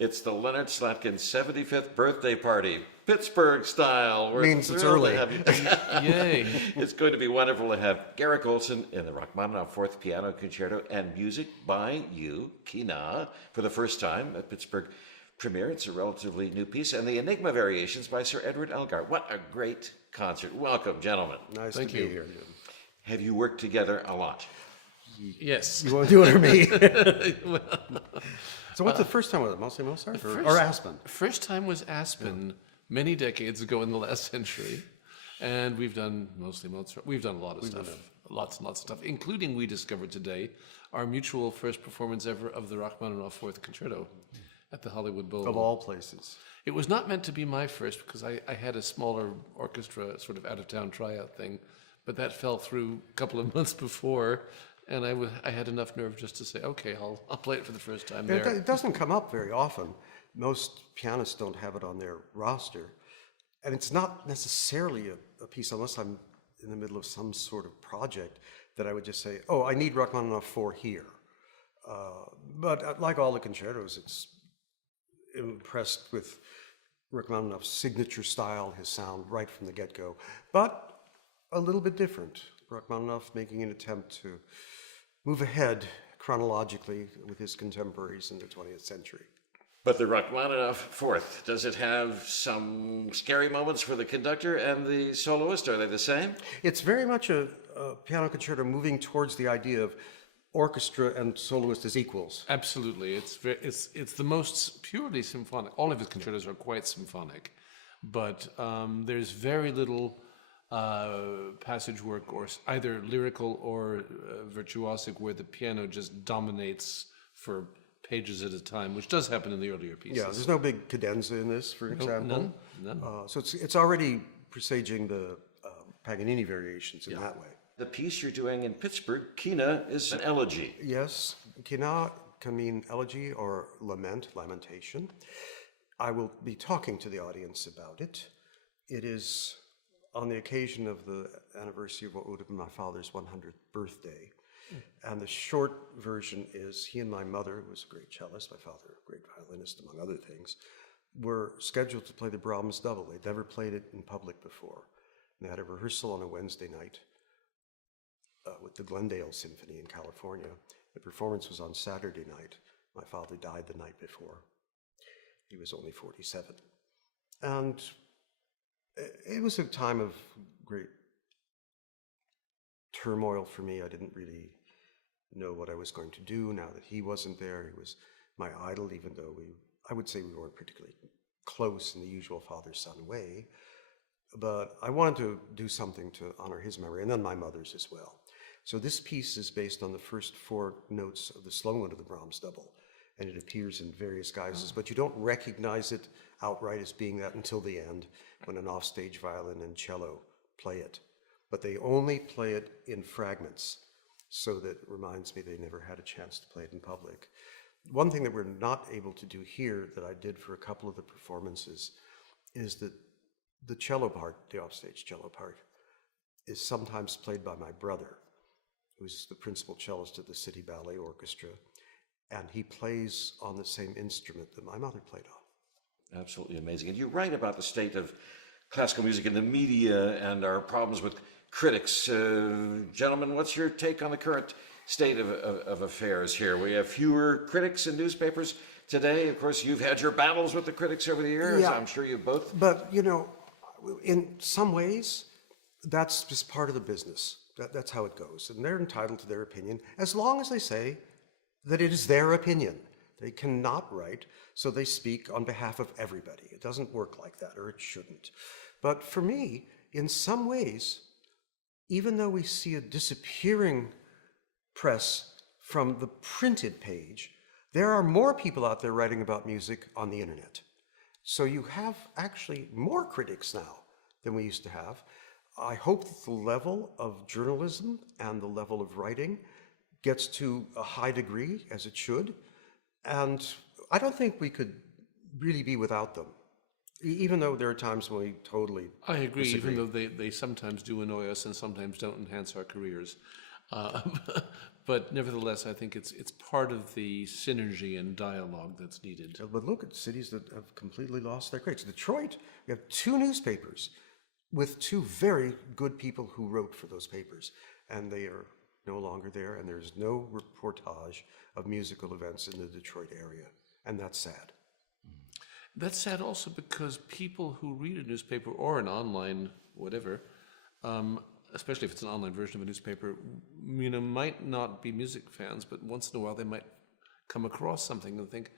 It's the Leonard Slatkin 75th birthday party, Pittsburgh style. We're Means it's thrilled early. to have you. Yay. It's going to be wonderful to have Garrick Ohlsson in the Rachmaninoff Fourth Piano Concerto and music by you, Kina, for the first time at Pittsburgh premiere. It's a relatively new piece, and the Enigma Variations by Sir Edward Elgar. What a great concert. Welcome, gentlemen. Nice Thank to you. be here. Have you worked together a lot? Yes. You want to do it or me? Well, So what's the first time with it? Mostly Mozart or Aspen? First time was Aspen many decades ago in the last century. And we've done mostly Mozart. We've done a lot of stuff, lots and lots of stuff, including, we discovered today, our mutual first performance ever of the Rachmaninoff Fourth Concerto at the Hollywood Bowl. Of all places. It was not meant to be my first because I had a smaller orchestra sort of out-of-town tryout thing, but that fell through a couple of months before, and I had enough nerve just to say, okay, I'll play it for the first time there. It doesn't come up very often. Most pianists don't have it on their roster. And it's not necessarily a piece, unless I'm in the middle of some sort of project, that I would just say, oh, I need Rachmaninoff 4 here. But like all the concertos, it's impressed with Rachmaninoff's signature style, his sound right from the get-go. But a little bit different. Rachmaninoff making an attempt to move ahead chronologically with his contemporaries in the 20th century. But the Rachmaninoff Fourth, does it have some scary moments for the conductor and the soloist? Are they the same? It's very much a piano concerto moving towards the idea of orchestra and soloist as equals. Absolutely, it's the most purely symphonic. All of his concertos are quite symphonic, but there's very little passage work, or either lyrical or virtuosic, where the piano just dominates for pages at a time, which does happen in the earlier pieces. Yeah, there's no big cadenza in this, for example. None. So it's already presaging the Paganini variations in that way. The piece you're doing in Pittsburgh, Kina, is an elegy. Yes, Kina can mean elegy or lamentation. I will be talking to the audience about it. It is on the occasion of the anniversary of what would have been my father's 100th birthday. And the short version is he and my mother, who was a great cellist, my father a great violinist, among other things, were scheduled to play the Brahms double. They'd never played it in public before. And they had a rehearsal on a Wednesday night with the Glendale Symphony in California. The performance was on Saturday night. My father died the night before. He was only 47. And it was a time of great turmoil for me. I didn't really know what I was going to do now that he wasn't there. He was my idol, even though I would say we weren't particularly close in the usual father-son way. But I wanted to do something to honor his memory, and then my mother's as well. So this piece is based on the first 4 notes of the slow one of the Brahms double, and it appears in various guises, but you don't recognize it outright as being that until the end, when an offstage violin and cello play it. But they only play it in fragments, so that reminds me they never had a chance to play it in public. One thing that we're not able to do here that I did for a couple of the performances is that the cello part, the offstage cello part, is sometimes played by my brother, who's the principal cellist of the City Ballet Orchestra, and he plays on the same instrument that my mother played on. Absolutely amazing. And you write about the state of classical music in the media and our problems with critics. Gentlemen, what's your take on the current state of affairs here? We have fewer critics in newspapers today. Of course, you've had your battles with the critics over the years. Yeah. I'm sure you both. But, you know, in some ways, that's just part of the business. That's how it goes. And they're entitled to their opinion, as long as they say that it is their opinion. They cannot write, so they speak on behalf of everybody. It doesn't work like that, or it shouldn't. But for me, in some ways, even though we see a disappearing press from the printed page, there are more people out there writing about music on the internet. So you have actually more critics now than we used to have. I hope that the level of journalism and the level of writing gets to a high degree, as it should. And I don't think we could really be without them, even though there are times when we totally I agree, disagree. even though they sometimes do annoy us and sometimes don't enhance our careers. Uh, but nevertheless, I think it's part of the synergy and dialogue that's needed. But look at cities that have completely lost their greats. Detroit, we have 2 newspapers with 2 very good people who wrote for those papers, and they are no longer there, and there's no reportage of musical events in the Detroit area, and that's sad. That's sad also because people who read a newspaper or an online whatever, especially if it's an online version of a newspaper, might not be music fans, but once in a while they might come across something and think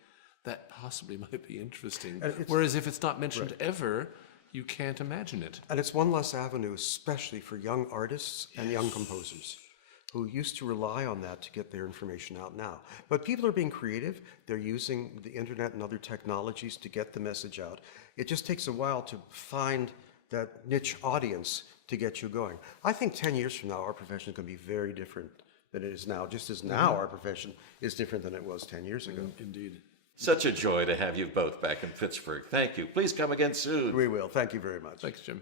that possibly might be interesting. Whereas if it's not mentioned ever, you can't imagine it. And it's one less avenue, especially for young artists and young composers who used to rely on that to get their information out now. But people are being creative. They're using the internet and other technologies to get the message out. It just takes a while to find that niche audience to get you going. I think 10 years from now, our profession is going to be very different than it is now, just as now our profession is different than it was 10 years ago. Indeed. Such a joy to have you both back in Pittsburgh. Thank you. Please come again soon. We will. Thank you very much. Thanks, Jim.